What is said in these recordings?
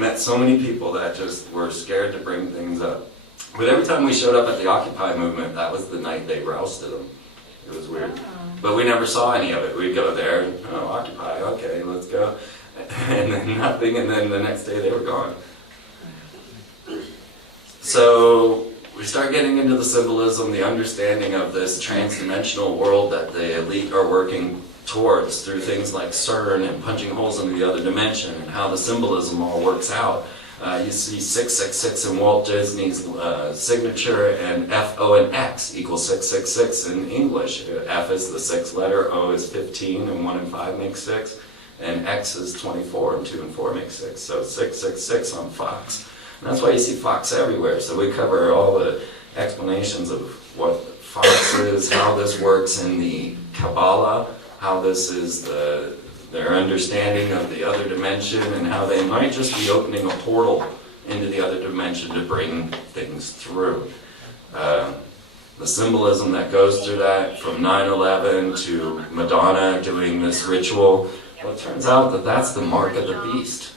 met so many people that just were scared to bring things up. But every time we showed up at the Occupy movement, that was the night they rousted them. It was weird. But we never saw any of it. We'd go there, oh, Occupy, okay, let's go. And then nothing, and then the next day they were gone. So we start getting into the symbolism, the understanding of this trans-dimensional world that the elite are working towards through things like CERN and punching holes into the other dimension, and how the symbolism all works out. You see 666 in Walt Disney's signature, and F, O, and X equals 666 in English. F is the 6th letter, O is 15, and 1 and 5 make 6, and X is 24, and 2 and 4 make 6. So 666 on Fox. And that's why you see Fox everywhere. So we cover all the explanations of what Fox is, how this works in the Kabbalah, how this is their understanding of the other dimension, and how they might just be opening a portal into the other dimension to bring things through. The symbolism that goes through that, from 9/11 to Madonna doing this ritual, well, it turns out that that's the mark of the beast.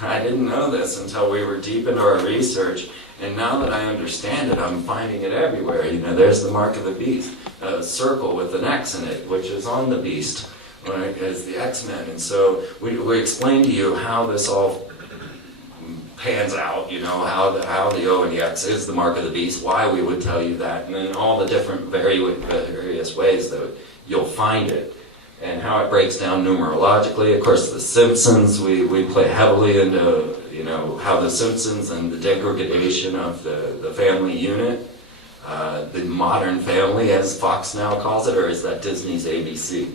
I didn't know this until we were deep into our research, and now that I understand it, I'm finding it everywhere. You know, there's the mark of the beast, a circle with an X in it, which is on the beast, right, as the X-Men. And so we explain to you how this all pans out, you know, how the O and the X is the mark of the beast, why we would tell you that, and then all the different various ways that you'll find it, and how it breaks down numerologically. Of course, The Simpsons, we play heavily into, you know, how The Simpsons and the degradation of the family unit, the modern family, as Fox now calls it, or is that Disney's ABC?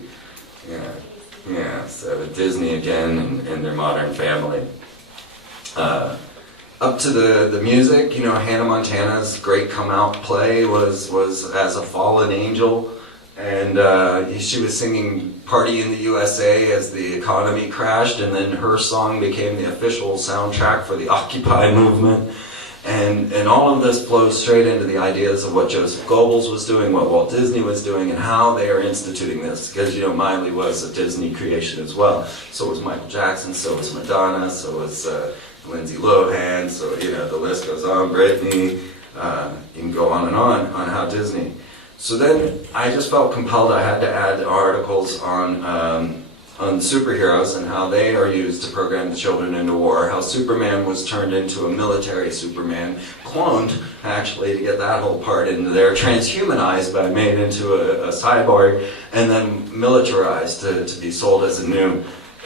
Yeah, so Disney again and their modern family. Up to the music, you know, Hannah Montana's great come-out play was as a fallen angel, and she was singing Party in the USA as the economy crashed, and then her song became the official soundtrack for the Occupy movement. And all of this flows straight into the ideas of what Joseph Goebbels was doing, what Walt Disney was doing, and how they are instituting this. Because, you know, Miley was a Disney creation as well. So was Michael Jackson, so was Madonna, so was Lindsay Lohan, so, you know, the list goes on, Britney, you can go on how Disney. So then I just felt compelled I had to add articles on superheroes and how they are used to program the children into war, how Superman was turned into a military Superman, cloned actually to get that whole part into there, transhumanized but made into a cyborg, and then militarized to be sold as a new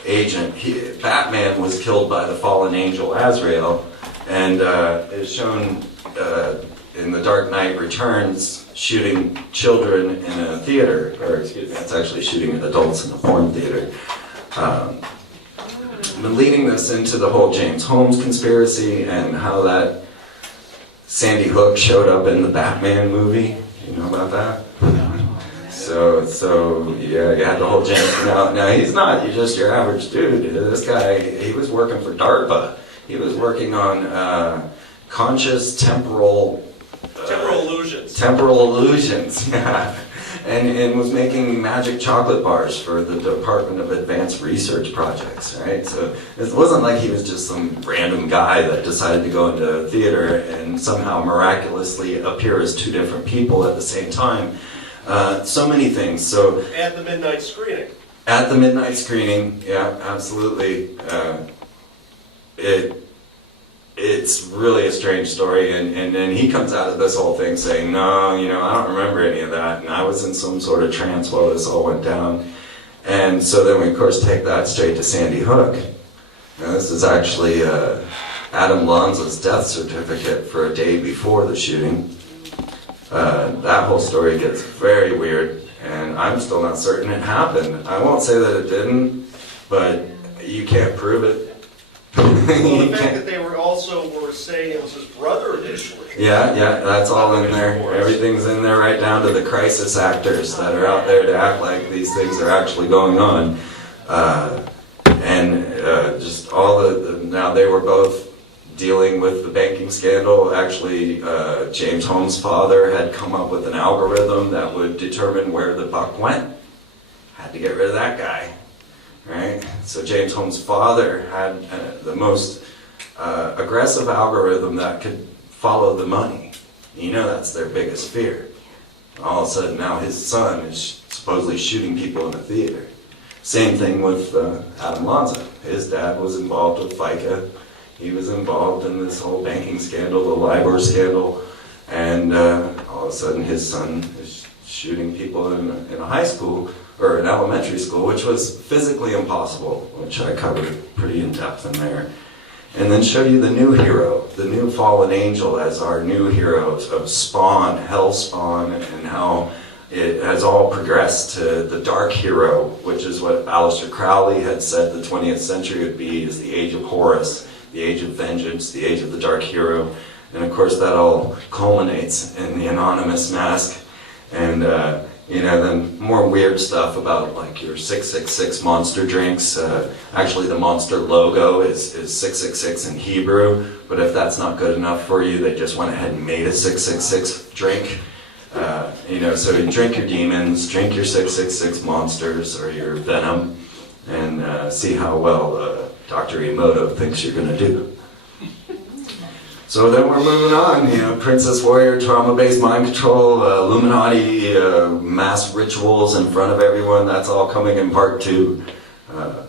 agent. Batman was killed by the fallen angel Azrael, and is shown in The Dark Knight Returns shooting children in a theater, or excuse me, it's actually shooting adults in a porn theater. Leading this into the whole James Holmes conspiracy and how that Sandy Hook showed up in the Batman movie. You know about that? So yeah, you had the whole James. Now he's not just your average dude. This guy, he was working for DARPA. He was working on conscious temporal illusions. Temporal illusions, yeah. And was making magic chocolate bars for the Department of Advanced Research Projects, right? So it wasn't like he was just some random guy that decided to go into theater and somehow miraculously appear as two different people at the same time. So many things. So at the midnight screening. At the midnight screening, yeah, absolutely. It's really a strange story, and then he comes out of this whole thing saying, no, you know, I don't remember any of that, and I was in some sort of trance while this all went down. And so then we, of course, take that straight to Sandy Hook. Now, this is actually Adam Lanza's death certificate for a day before the shooting. That whole story gets very weird, and I'm still not certain it happened. I won't say that it didn't, but you can't prove it. Well, the fact that they were saying it was his brother initially. Yeah, that's all in there. Everything's in there, right down to the crisis actors that are out there to act like these things are actually going on. Just all now they were both dealing with the banking scandal. Actually, James Holmes' father had come up with an algorithm that would determine where the buck went. Had to get rid of that guy. Right? So James Holmes' father had the most aggressive algorithm that could follow the money. You know that's their biggest fear. All of a sudden now his son is supposedly shooting people in a theater. Same thing with Adam Lanza. His dad was involved with FICA. He was involved in this whole banking scandal, the LIBOR scandal, and all of a sudden his son is shooting people in a high school or an elementary school, which was physically impossible, which I covered pretty in depth in there. And then show you the new hero, the new fallen angel as our new hero of Spawn, Hell Spawn, and how it has all progressed to the dark hero, which is what Aleister Crowley had said the 20th century would be, is the age of Horus, the age of vengeance, the age of the dark hero. And of course that all culminates in the Anonymous Mask. And then more weird stuff about like your 666 monster drinks. Actually the monster logo is 666 in Hebrew, but if that's not good enough for you, they just went ahead and made a 666 drink. So you drink your demons, drink your 666 monsters or your venom, and see how well Dr. Emoto thinks you're going to do. So then we're moving on, Princess Warrior, trauma-based mind control, Illuminati, mass rituals in front of everyone, that's all coming in part 2. I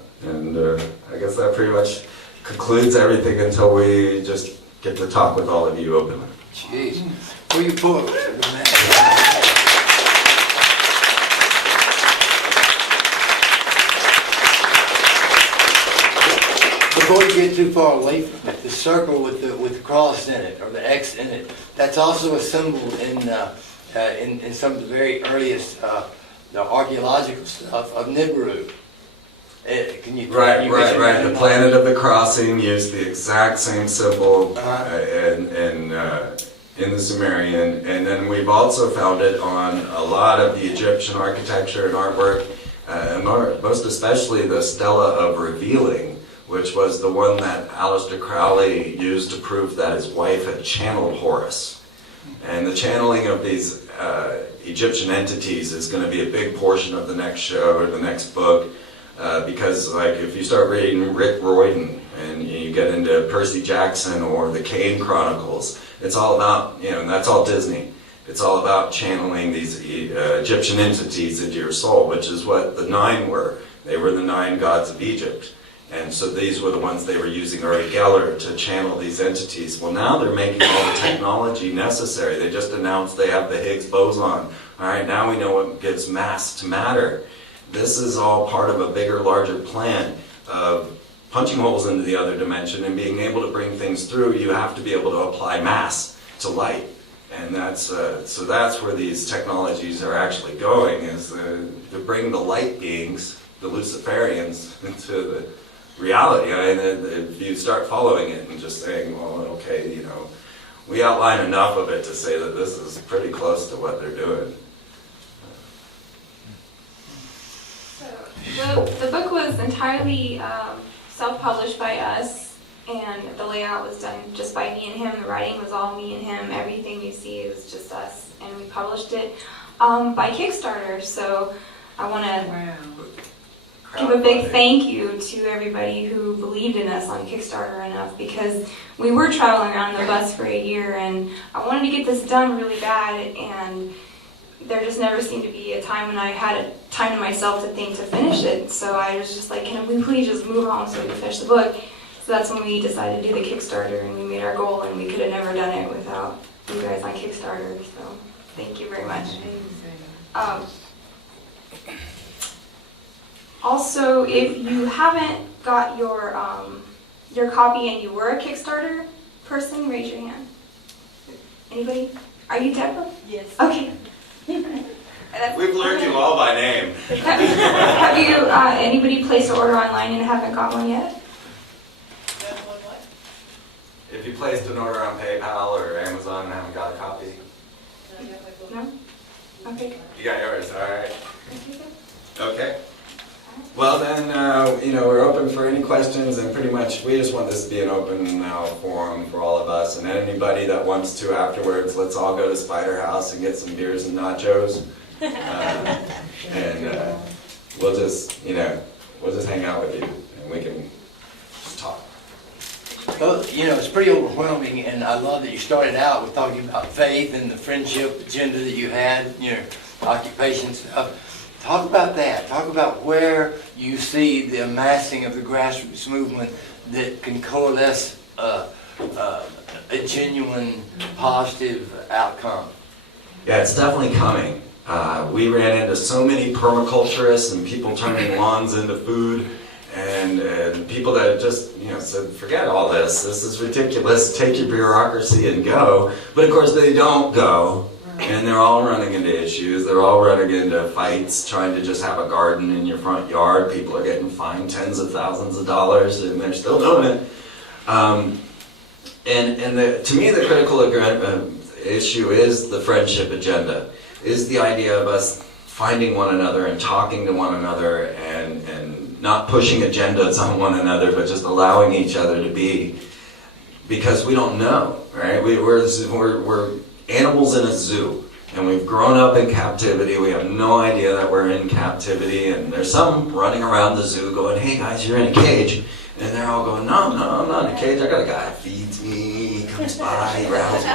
guess that pretty much concludes everything until we just get to talk with all of you openly. Jeez. Who you pull? Before you get too far away from it, the circle with the cross in it, or the X in it, that's also a symbol in some of the very earliest the archaeological stuff of Nibiru. Right. The planet of the crossing used the exact same symbol in the Sumerian, and then we've also found it on a lot of the Egyptian architecture and artwork, and most especially the Stela of Revealing, which was the one that Aleister Crowley used to prove that his wife had channeled Horus. And the channeling of these Egyptian entities is going to be a big portion of the next show or the next book, because like if you start reading Rick Riordan and you get into Percy Jackson or the Kane Chronicles, it's all about, and that's all Disney. It's all about channeling these Egyptian entities into your soul, which is what the 9 were. They were the 9 gods of Egypt. And so these were the ones they were using Uri Geller to channel these entities. Well, now they're making all the technology necessary. They just announced they have the Higgs boson. All right, now we know what gives mass to matter. This is all part of a bigger, larger plan of punching holes into the other dimension and being able to bring things through. You have to be able to apply mass to light. And that's so that's where these technologies are actually going, is to bring the light beings, the Luciferians, into the reality. If you start following it and just saying, well, okay, we outline enough of it to say that this is pretty close to what they're doing. So the book was entirely self-published by us, and the layout was done just by me and him. The writing was all me and him. Everything you see was just us, and we published it by Kickstarter. So I want to give a big thank you to everybody who believed in us on Kickstarter enough, because we were traveling around the bus for a year, and I wanted to get this done really bad, and there just never seemed to be a time when I had a time to myself to think to finish it. So I was just like, can we please just move on so we can finish the book? So that's when we decided to do the Kickstarter, and we made our goal, and we could have never done it without you guys on Kickstarter. So thank you very much. Also, if you haven't got your copy and you were a Kickstarter person, raise your hand. Anybody? Are you Deborah? Yes. Okay. We've learned you all by name. Have you anybody placed an order online and haven't got one yet? If you placed an order on PayPal or Amazon and haven't got a copy, No? Okay. you got yours, all right. Okay. Well then, we're open for any questions, and pretty much we just want this to be an open forum for all of us, and anybody that wants to afterwards, let's all go to Spider House and get some beers and nachos, and we'll just hang out with you, and we can just talk. Well, you know, it's pretty overwhelming, and I love that you started out with talking about faith and the friendship agenda that you had, your occupation stuff. Talk about that. Talk about where you see the amassing of the grassroots movement that can coalesce a genuine positive outcome. Yeah, it's definitely coming. We ran into so many permaculturists and people turning lawns into food, and people that just, said, forget all this. This is ridiculous. Take your bureaucracy and go. But of course, they don't go, and they're all running into issues. They're all running into fights, trying to just have a garden in your front yard. People are getting fined tens of thousands of dollars, and they're still doing it. To me, the critical issue is the friendship agenda, is the idea of us finding one another and talking to one another and not pushing agendas on one another, but just allowing each other to be, because we don't know, right? We're animals in a zoo, and we've grown up in captivity. We have no idea that we're in captivity, and there's some running around the zoo going, hey guys, you're in a cage. And they're all going, no, I'm not in a cage. I got a guy who feeds me, he comes by, he rattles me.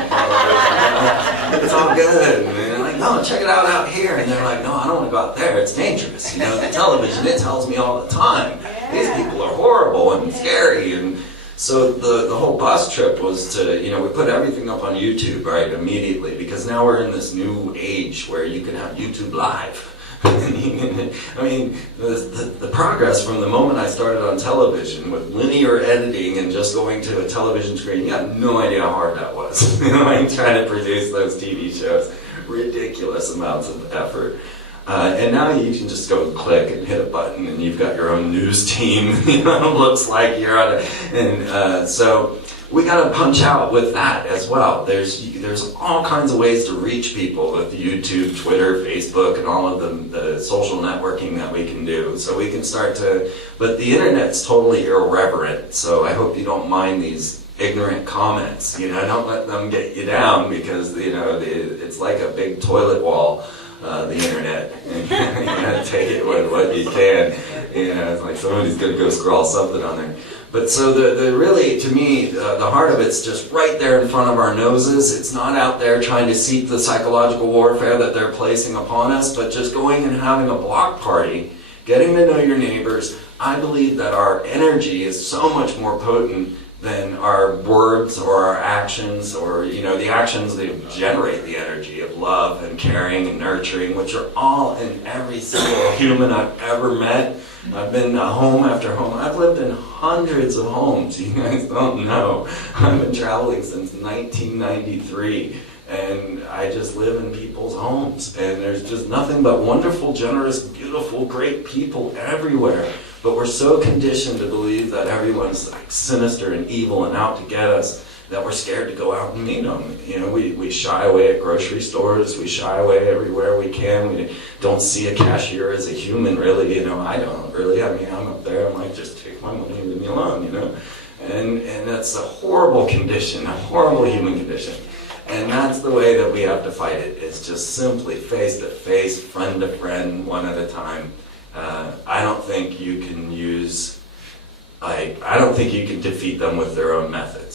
It's all good. And they're like, no, check it out here. And they're like, no, I don't want to go out there. It's dangerous. The television, it tells me all the time. These people are horrible and scary. And so the whole bus trip was to, we put everything up on YouTube, right, immediately. Because now we're in this new age where you can have YouTube Live. I mean, the progress from the moment I started on television with linear editing and just going to a television screen, you have no idea how hard that was. Trying to produce those TV shows, ridiculous amounts of effort. And now you can just go click and hit a button and you've got your own news team. Looks like you're on it. So we got to punch out with that as well. There's all kinds of ways to reach people with YouTube, Twitter, Facebook, and all of the social networking that we can do. So we can start to, but the internet's totally irreverent. So I hope you don't mind these ignorant comments. Don't let them get you down, because it's like a big toilet wall. The internet, and you gotta take it with what you can. It's like somebody's gonna go scrawl something on there. But so the really, to me, the heart of it's just right there in front of our noses. It's not out there trying to seek the psychological warfare that they're placing upon us, but just going and having a block party, getting to know your neighbors. I believe that our energy is so much more potent than our words or our actions, or the actions that generate the energy of love and caring and nurturing, which are all in every single human I've ever met. I've been home after home. I've lived in hundreds of homes. You guys don't know. I've been traveling since 1993. And I just live in people's homes. And there's just nothing but wonderful, generous, beautiful, great people everywhere. But we're so conditioned to believe that everyone's like sinister and evil and out to get us that we're scared to go out and meet them. We shy away at grocery stores. We shy away everywhere we can. We don't see a cashier as a human, really. I don't really. I mean, I'm up there. I'm like, just take my money and leave me alone, And that's a horrible condition, a horrible human condition. And that's the way that we have to fight it. It's just simply face to face, friend to friend, one at a time. I don't think you can defeat them with their own method.